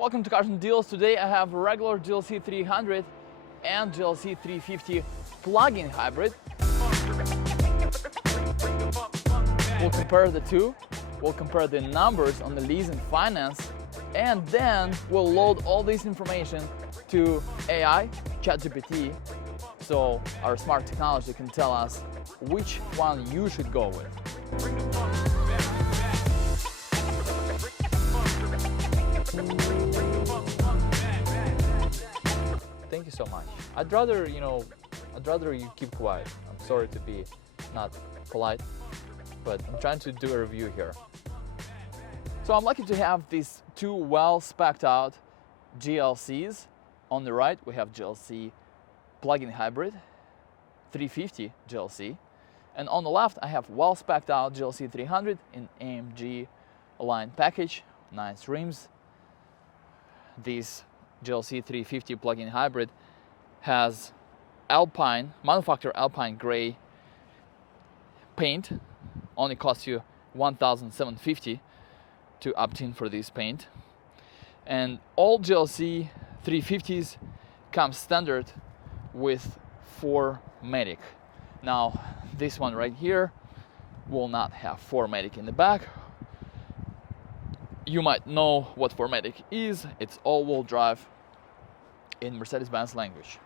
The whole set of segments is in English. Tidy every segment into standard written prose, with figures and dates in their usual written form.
Welcome to Cars and Deals. Today I have a regular GLC 300 and GLC 350 plug-in hybrid. We'll compare the two. We'll compare the numbers on the lease and finance, and then we'll load all this information to AI, ChatGPT, so our smart technology can tell us which one you should go with. Thank you so much. I'd rather you keep quiet. I'm sorry to be not polite, but I'm trying to do a review here. So I'm lucky to have these two well-spec'd out GLCs. On the right, we have GLC plug-in hybrid, 350 GLC. And on the left, I have well-spec'd out GLC 300 in AMG aligned package, nice rims. This GLC 350 plug-in hybrid has Alpine, manufacturer Alpine gray paint. Only costs you $1,750 to opt in for this paint. And all GLC 350s come standard with 4MATIC. Now, this one right here will not have 4MATIC in the back. You might know what 4MATIC is. It's all-wheel drive in Mercedes-Benz language.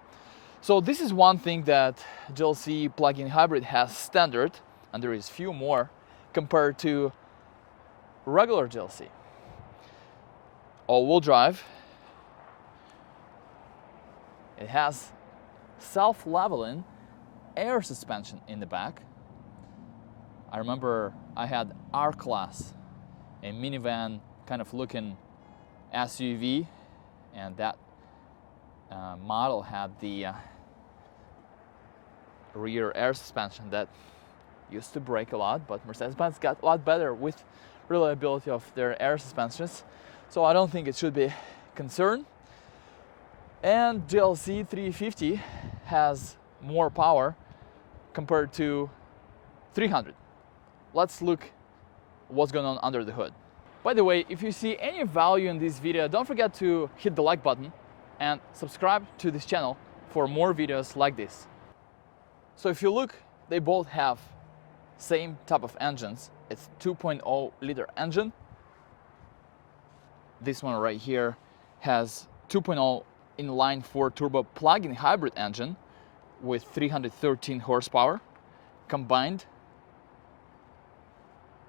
So this is one thing that GLC plug-in hybrid has standard, and there is few more compared to regular GLC. All-wheel drive. It has self-leveling air suspension in the back. I remember I had R-Class, a minivan kind of looking SUV, and that model had the rear air suspension that used to break a lot, but Mercedes-Benz got a lot better with reliability of their air suspensions, so I don't think it should be a concern. And GLC 350 has more power compared to 300. Let's look what's going on under the hood. By the way, if you see any value in this video, don't forget to hit the like button and subscribe to this channel for more videos like this. So if you look, they both have same type of engines. It's 2.0 liter engine. This one right here has 2.0 inline 4 turbo plug-in hybrid engine with 313 horsepower combined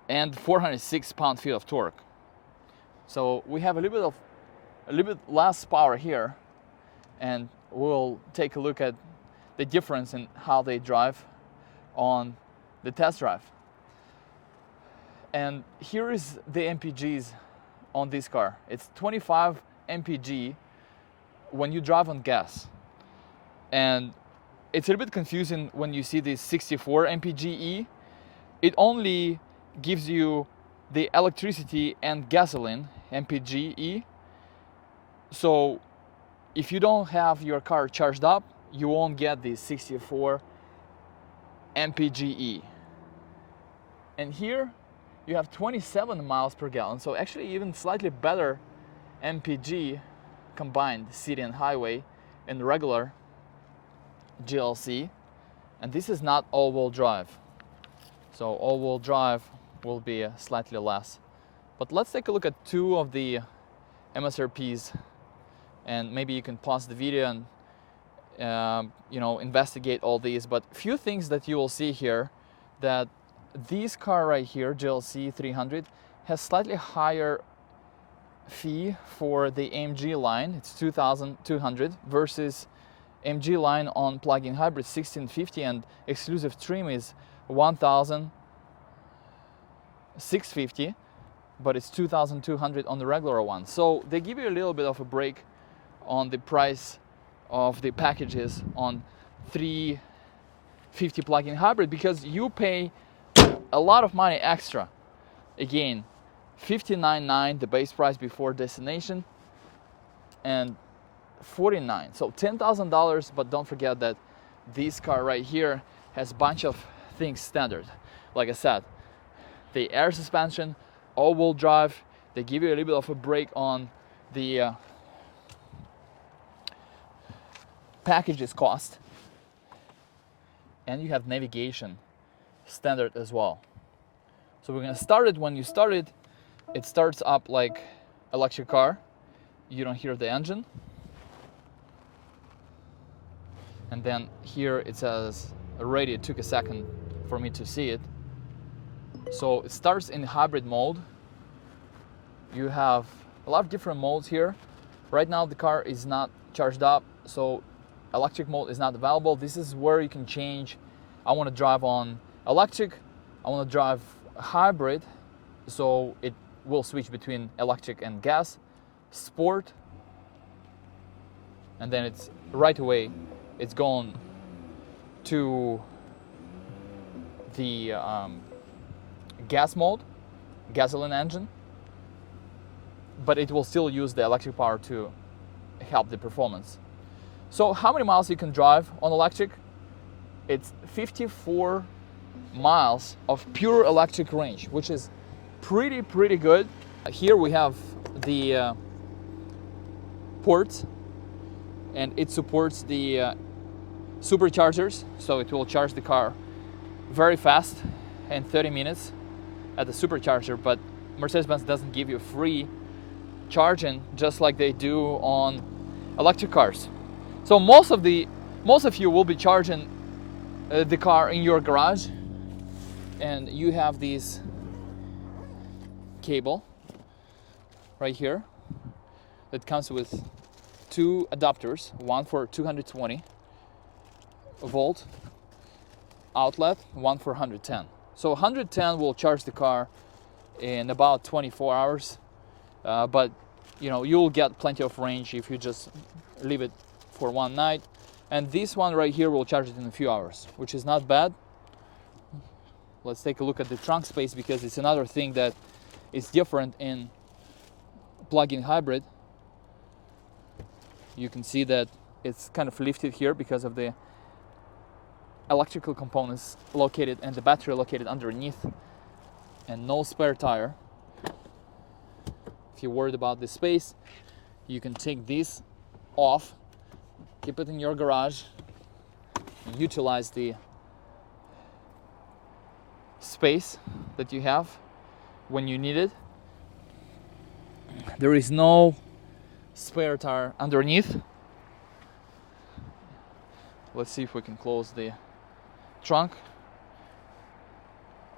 and 406 pound-feet of torque. So we have a little bit less power here, and we'll take a look at the difference in how they drive on the test drive. And here is the MPGs on this car. It's 25 MPG when you drive on gas, and it's a little bit confusing when you see this 64 MPGe. It only gives you the electricity and gasoline MPGe. So if you don't have your car charged up, you won't get the 64 MPGe. And here you have 27 miles per gallon, so actually even slightly better MPG combined city and highway and regular GLC. And this is not all-wheel drive, so all-wheel drive will be slightly less. But let's take a look at two of the MSRPs, and maybe you can pause the video and investigate all these. But few things that you will see here, that this car right here, GLC 300, has slightly higher fee for the AMG line. It's $2,200 versus AMG line on plug-in hybrid 1650, and exclusive trim is $1,650, but it's $2,200 on the regular one. So they give you a little bit of a break on the price of the packages on 350 plug-in hybrid, because you pay a lot of money extra. Again, $59,900 the base price before destination, and $49,000, so $10,000. But don't forget that this car right here has a bunch of things standard. Like I said, the air suspension, all-wheel drive. They give you a little bit of a break on the packages cost, and you have navigation standard as well. So we're gonna start it. When you start it, it starts up like electric car. You don't hear the engine. And then here it says already, it took a second for me to see it. So it starts in hybrid mode. You have a lot of different modes here. Right now the car is not charged up, so electric mode is not available. This is where you can change. I want to drive on electric, I want to drive hybrid, so it will switch between electric and gas, sport, and then it's right away it's going to the gas mode, gasoline engine, but it will still use the electric power to help the performance. So how many miles you can drive on electric? It's 54 miles of pure electric range, which is pretty good. Here we have the ports, and it supports the superchargers, so it will charge the car very fast in 30 minutes at the supercharger. But Mercedes-Benz doesn't give you free charging just like they do on electric cars. So most of you will be charging the car in your garage, and you have this cable right here that comes with two adapters, one for 220 volt outlet, one for 110. So 110 will charge the car in about 24 hours, but you know, you'll get plenty of range if you just leave it for one night. And this one right here will charge it in a few hours, which is not bad. Let's take a look at the trunk space, because it's another thing that is different in plug-in hybrid. You can see that it's kind of lifted here because of the electrical components located and the battery located underneath, and no spare tire. If you're worried about the space, you can take this off, keep it in your garage, and utilize the space that you have when you need it. There is no spare tire underneath. Let's see if we can close the trunk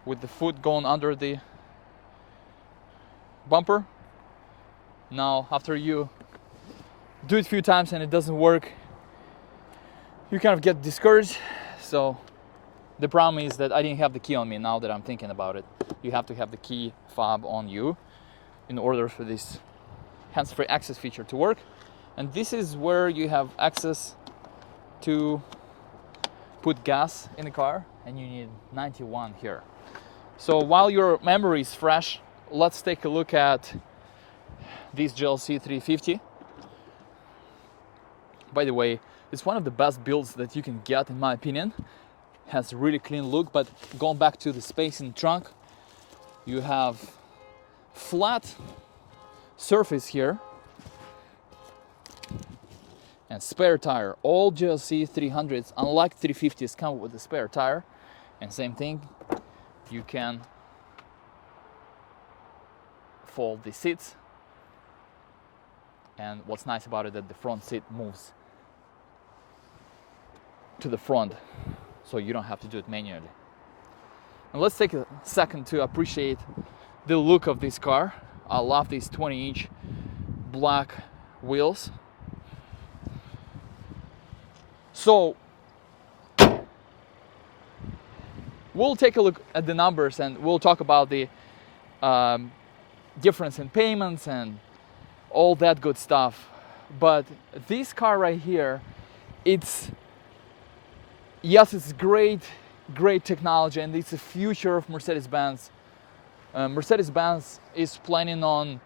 with the foot going under the bumper. Now, after you do it a few times and it doesn't work, you kind of get discouraged. So the problem is that I didn't have the key on me. Now that I'm thinking about it, you have to have the key fob on you in order for this hands-free access feature to work. And this is where you have access to put gas in the car, and you need 91 here. So while your memory is fresh, let's take a look at this GLC 350. By the way, it's one of the best builds that you can get, in my opinion. Has a really clean look. But going back to the space in the trunk, you have flat surface here and spare tire. All GLC 300s, unlike 350s, come with a spare tire. And same thing, you can fold the seats. And what's nice about it, that the front seat moves to the front, so you don't have to do it manually. And let's take a second to appreciate the look of this car. I love these 20-inch black wheels. So we'll take a look at the numbers, and we'll talk about the difference in payments and all that good stuff. But this car right here, it's great technology, and it's the future of Mercedes-Benz. Mercedes-Benz is planning on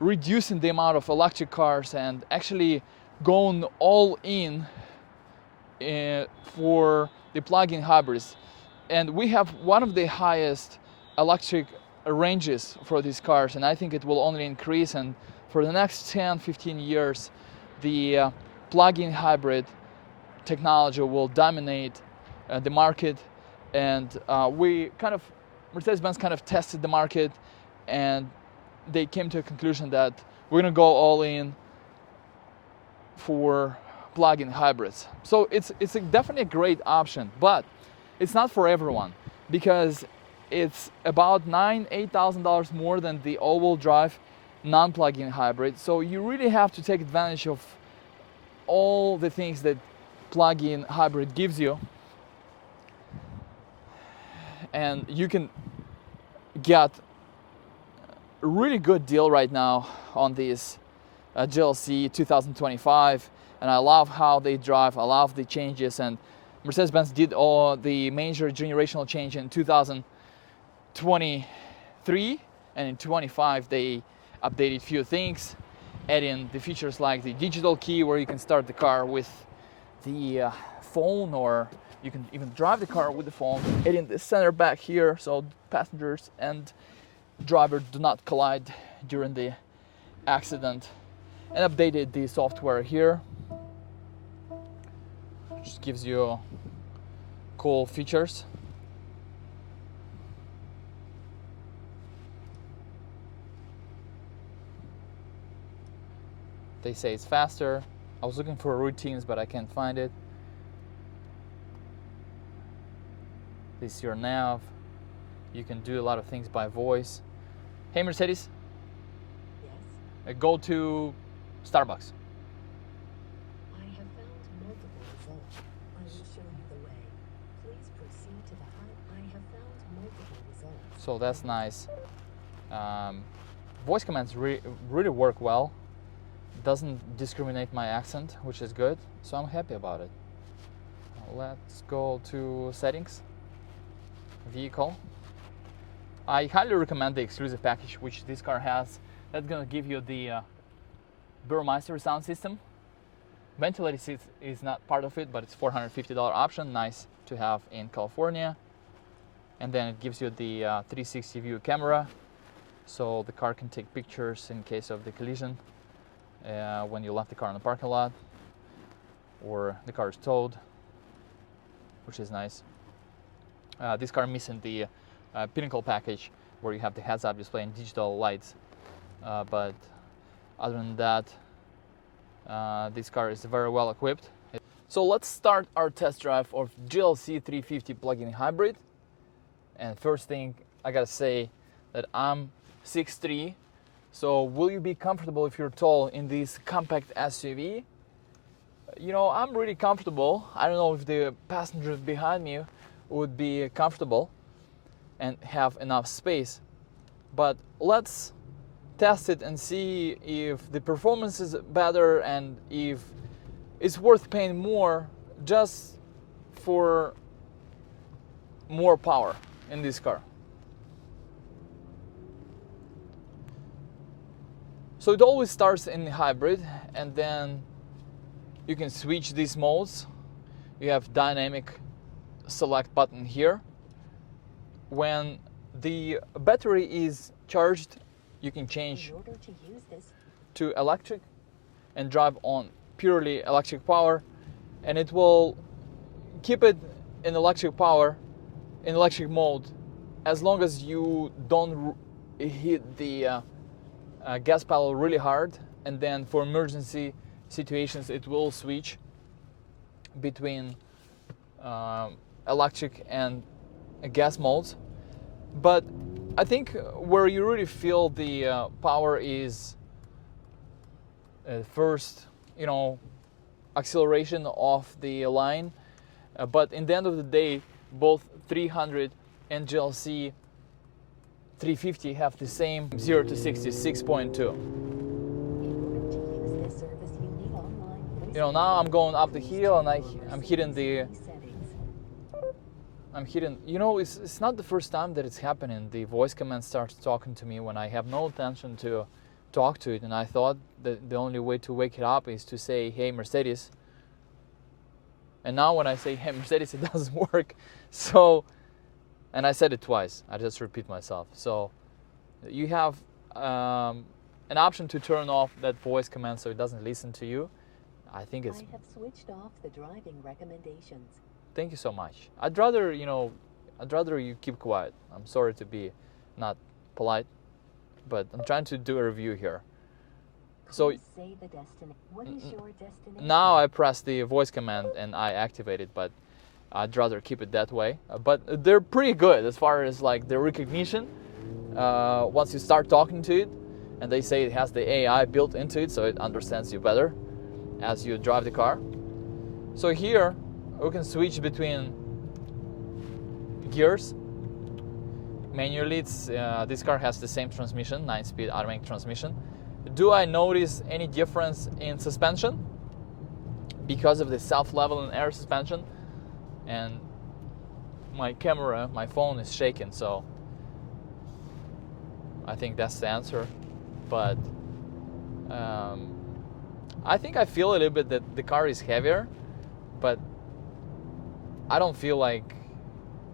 reducing the amount of electric cars and actually going all in for the plug-in hybrids. And we have one of the highest electric ranges for these cars, and I think it will only increase. And for the next 10-15 years, the plug-in hybrid technology will dominate the market, and Mercedes-Benz kind of tested the market, and they came to a conclusion that we're going to go all in for plug-in hybrids. So it's definitely a great option, but it's not for everyone, because it's about $8,000 more than the all-wheel drive non-plug-in hybrid. So you really have to take advantage of all the things that plug-in hybrid gives you, and you can get a really good deal right now on this GLC 2025, and I love how they drive. I love the changes, and Mercedes-Benz did all the major generational change in 2023, and in 25 they updated few things, adding the features like the digital key, where you can start the car with the phone, or you can even drive the car with the phone, adding the center back here so passengers and driver do not collide during the accident, and updated the software here. Just gives you cool features. They say it's faster. I was looking for routines, but I can't find it. This is your nav. You can do a lot of things by voice. Hey Mercedes. Yes. Go to Starbucks. I have found multiple results. I will show you the way. Please proceed to the I have found multiple results. So that's nice. Voice commands really work well. Doesn't discriminate my accent, which is good. So I'm happy about it. Let's go to settings. Vehicle. I highly recommend the exclusive package which this car has. That's gonna give you the Burmeister sound system. Ventilated seats is not part of it, but it's $450 option. Nice to have in California. And then it gives you the 360 view camera, so the car can take pictures in case of the collision when you left the car in the parking lot, or the car is towed, which is nice. This car missing the Pinnacle package, where you have the heads-up display and digital lights, but other than that, this car is very well equipped. So let's start our test drive of GLC 350 plug-in hybrid. And first thing I gotta say that I'm 6'3", so will you be comfortable if you're tall in this compact SUV? You know, I'm really comfortable. I don't know if the passengers behind me would be comfortable and have enough space, but let's test it and see if the performance is better and if it's worth paying more just for more power in this car. So it always starts in hybrid, and then you can switch these modes. You have dynamic select button here. When the battery is charged, you can change to electric and drive on purely electric power, and it will keep it in electric power, in electric mode, as long as you don't hit the gas pedal really hard. And then for emergency situations it will switch between electric and gas modes. But I think where you really feel the power is first, you know, acceleration of the line, but in the end of the day, both 300 and GLC 350 have the same 0 to 60 6.2. You know, now I'm going up the hill and I'm hitting, you know, it's not the first time that it's happening. The voice command starts talking to me when I have no intention to talk to it, and I thought that the only way to wake it up is to say, hey Mercedes. And now when I say, hey Mercedes, it doesn't work. So, and I said it twice, I just repeat myself. So you have an an option to turn off that voice command so it doesn't listen to you. I think it's. I have switched off the driving recommendations. Thank you so much. I'd rather you keep quiet. I'm sorry to be not polite, but I'm trying to do a review here. So Please say the destination. What is your destination? now I press the voice command and I activate it, but I'd rather keep it that way. But they're pretty good as far as like the recognition. Once you start talking to it, and they say it has the AI built into it, so it understands you better as you drive the car. So here we can switch between gears. Manually, this car has the same transmission, 9-speed automatic transmission. Do I notice any difference in suspension? Because of the self-leveling air suspension, and my camera, my phone is shaking, so I think that's the answer. But I think I feel a little bit that the car is heavier, but I don't feel like,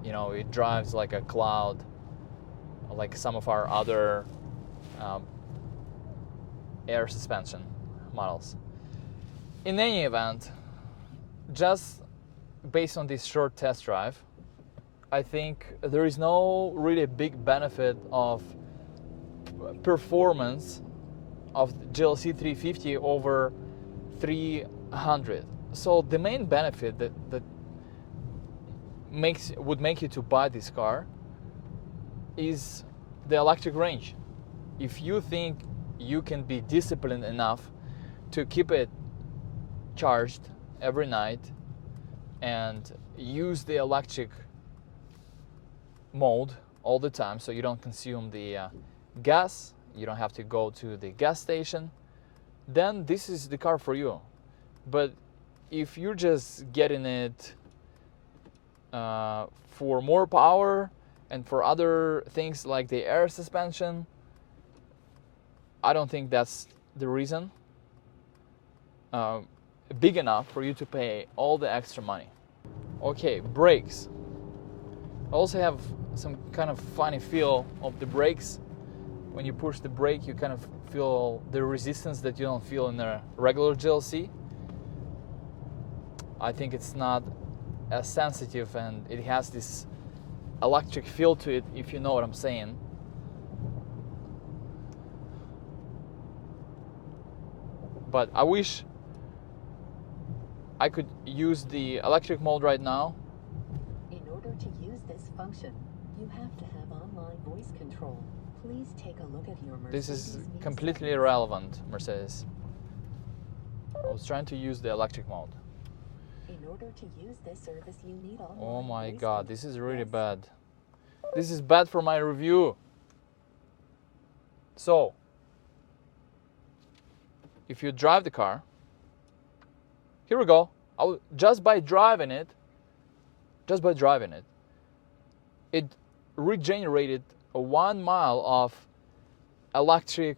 it drives like a cloud, like some of our other air suspension models. In any event, just based on this short test drive, I think there is no really big benefit of performance of GLC 350 over 300. So the main benefit that would make you to buy this car is the electric range. If you think you can be disciplined enough to keep it charged every night and use the electric mode all the time, so you don't consume the gas, you don't have to go to the gas station, then this is the car for you. But if you're just getting it for more power and for other things like the air suspension, I don't think that's the reason big enough for you to pay all the extra money. Okay, brakes. I also have some kind of funny feel of the brakes. When you push the brake, you kind of feel the resistance that you don't feel in a regular GLC. I think it's not as sensitive, and it has this electric feel to it, if you know what I'm saying. But I wish I could use the electric mode right now. In order to use this function, you have to have online voice control. Please take a look at your Mercedes. This is completely irrelevant, Mercedes. I was trying to use the electric mode. In order to use this service, you need online Oh my voice god, control. this is really Yes. bad. This is bad for my review. So, if you drive the car, here we go. Just by driving it, it regenerated 1 mile of electric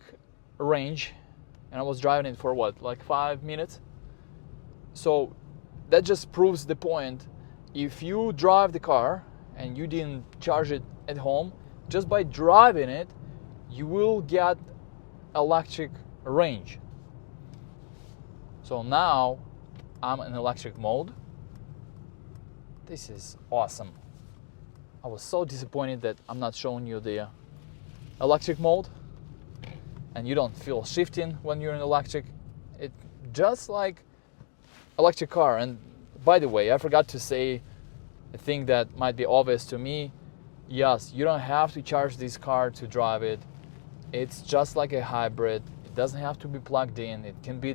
range, and I was driving it for what, like 5 minutes? So that just proves the point. If you drive the car and you didn't charge it at home, just by driving it, you will get electric range. So now I'm in electric mode. This is awesome. I was so disappointed that I'm not showing you the electric mode, and you don't feel shifting when you're in electric. It just like electric car. And by the way, I forgot to say a thing that might be obvious to me. Yes, you don't have to charge this car to drive it. It's just like a hybrid. It doesn't have to be plugged in. It can be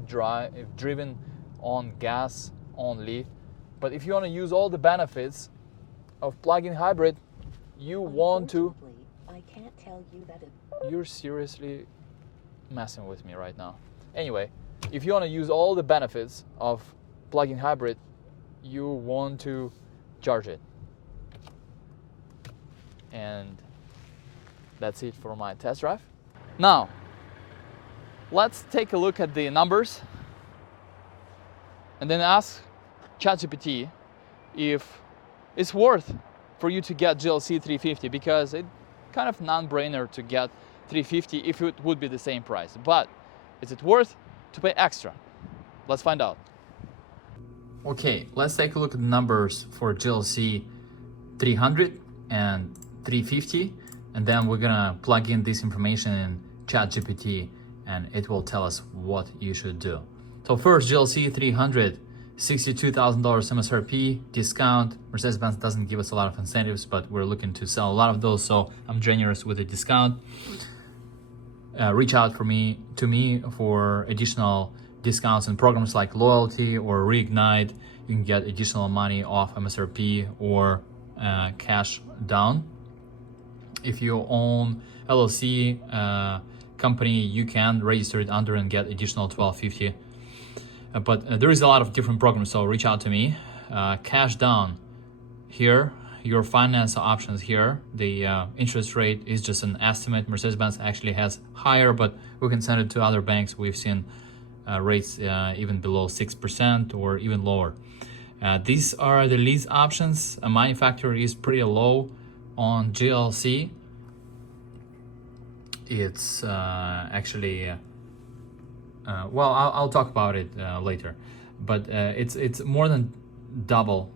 driven on gas only. But if you want to use all the benefits of plug-in hybrid, you want to. Unfortunately, I can't tell you that it. You're seriously messing with me right now. Anyway, if you want to use all the benefits of plug-in hybrid, you want to charge it. And that's it for my test drive. Now, let's take a look at the numbers and then ask ChatGPT if it's worth for you to get GLC 350, because it's kind of non-brainer to get 350 if it would be the same price. But is it worth to pay extra? Let's find out. Okay, let's take a look at the numbers for GLC 300 and 350, and then we're gonna plug in this information in ChatGPT and it will tell us what you should do. So first, GLC 300, $62,000 MSRP, discount. Mercedes-Benz doesn't give us a lot of incentives, but we're looking to sell a lot of those, so I'm generous with a discount. Reach out to me for additional discounts and programs like loyalty or reignite. You can get additional money off MSRP or cash down. If you own LLC company, you can register it under and get additional $1,250. But there is a lot of different programs, so reach out to me. Cash down here, your finance options here. The interest rate is just an estimate. Mercedes-Benz actually has higher, but we can send it to other banks. We've seen rates even below 6% or even lower. These are the lease options. A manufacturer is pretty low on GLC. It's actually well, I'll talk about it later, but it's more than double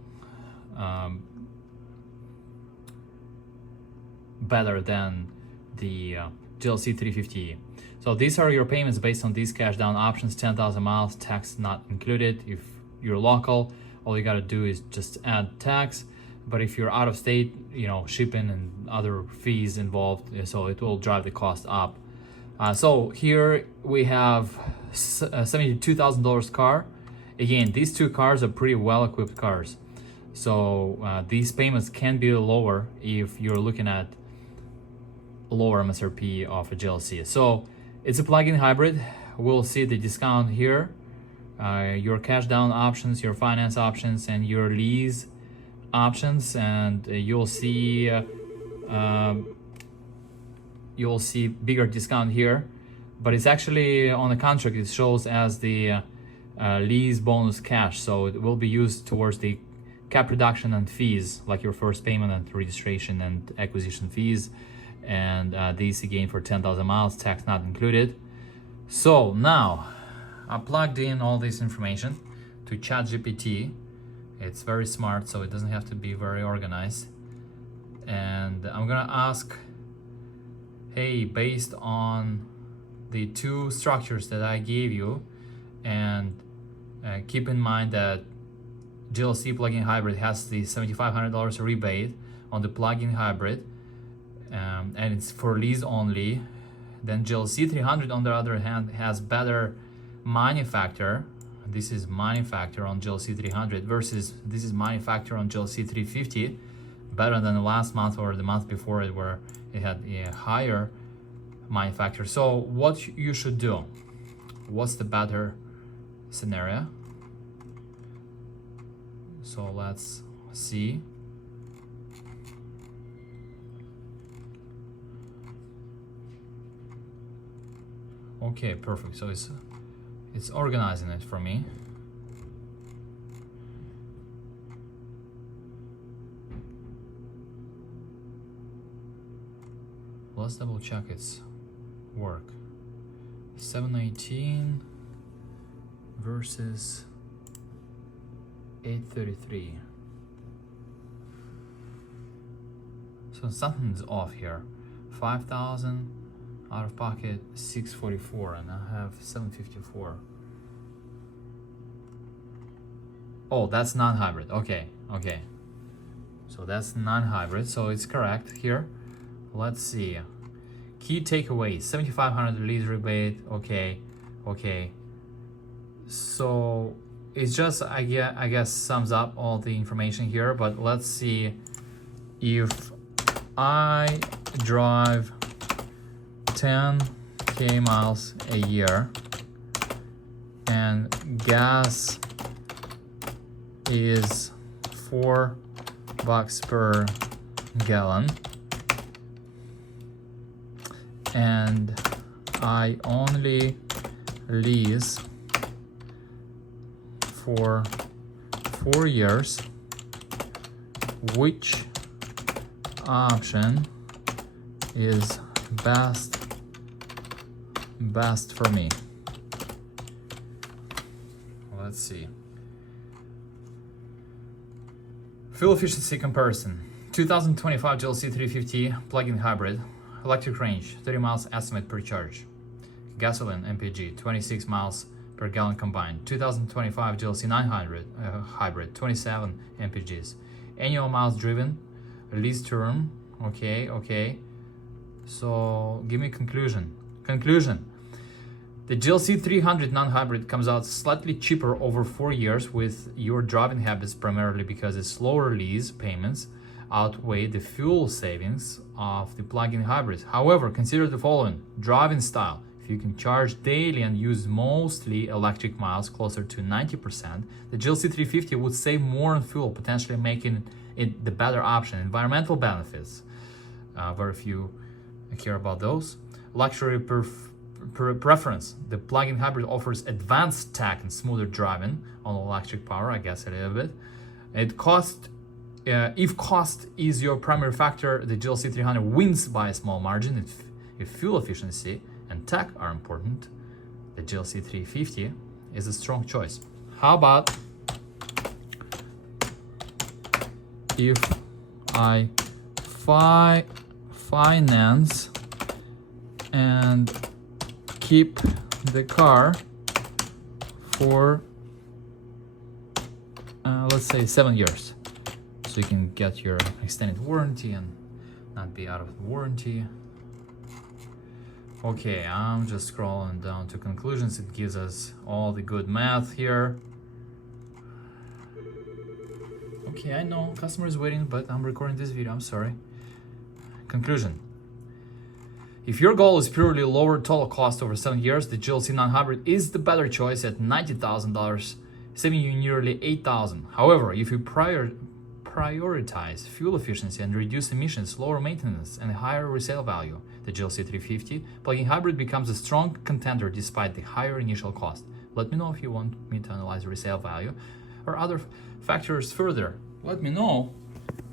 better than the GLC 350e. So these are your payments based on these cash down options. 10,000 miles, tax not included. If you're local, all you gotta do is just add tax. But if you're out of state, you know, shipping and other fees involved, so it will drive the cost up. So here we have $72,000 car. Again, these two cars are pretty well-equipped cars. So these payments can be lower if you're looking at lower MSRP of a GLC. So it's a plug-in hybrid. We'll see the discount here, your cash down options, your finance options, and your lease options, and you'll see bigger discount here, but it's actually on the contract. It shows as the lease bonus cash, so it will be used towards the cap reduction and fees, like your first payment and registration and acquisition fees, and these again for 10,000 miles, tax not included. So now I plugged in all this information to ChatGPT. It's very smart, so it doesn't have to be very organized. And I'm gonna ask, hey, based on the two structures that I gave you, and keep in mind that GLC plug-in hybrid has the $7,500 rebate on the plug-in hybrid, and it's for lease only. Then GLC 300 on the other hand has better manufacturer. This is manufacturer on GLC 300 versus this is manufacturer on GLC 350, better than the last month or the month before it, where it had a higher manufacturer. So what you should do, what's the better scenario? So let's see. Okay, perfect. So it's organizing it for me. Let's double check its work. 719 versus 833. So something's off here. 5,000 out of pocket, 644, and I have 754. Oh, that's non-hybrid. Okay. So that's non-hybrid, so it's correct here. Let's see. Key takeaways: 7,500 lease rebate. Okay. So it's just I guess sums up all the information here. But let's see, if I drive 10k miles a year and gas is $4 per gallon, and I only lease for 4 years, which option is best best for me. Let's see. Fuel efficiency comparison. 2025 GLC 350e plug-in hybrid. Electric range, 30 miles estimate per charge. Gasoline MPG, 26 miles per gallon combined. 2025 GLC 900 hybrid, 27 MPGs. Annual miles driven, lease term, okay. So give me conclusion. The GLC 300 non-hybrid comes out slightly cheaper over 4 years with your driving habits, primarily because its lower lease payments outweigh the fuel savings of the plug-in hybrids. However, consider the following: driving style. If you can charge daily and use mostly electric miles, closer to 90%, the GLC 350 would save more on fuel, potentially making it the better option. Environmental benefits, very few care about those. Luxury preference. The plug-in hybrid offers advanced tech and smoother driving on electric power, I guess a little bit. If cost is your primary factor, the GLC 300 wins by a small margin. If fuel efficiency and tech are important, the GLC 350 is a strong choice. How about if I finance and keep the car for let's say 7 years, so you can get your extended warranty and not be out of warranty. Okay, I'm just scrolling down to conclusions. It gives us all the good math here. Okay, I know customer is waiting, but I'm recording this video, I'm sorry. Conclusion. If your goal is purely lower total cost over 7 years, the GLC non-hybrid is the better choice at $90,000, saving you nearly $8,000. However, if you prioritize fuel efficiency and reduce emissions, lower maintenance, and higher resale value, the GLC 350 plug-in hybrid becomes a strong contender despite the higher initial cost. Let me know if you want me to analyze resale value or other factors further. Let me know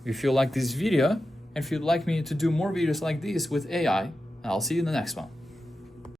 if you like this video and if you'd like me to do more videos like this with AI. I'll see you in the next one.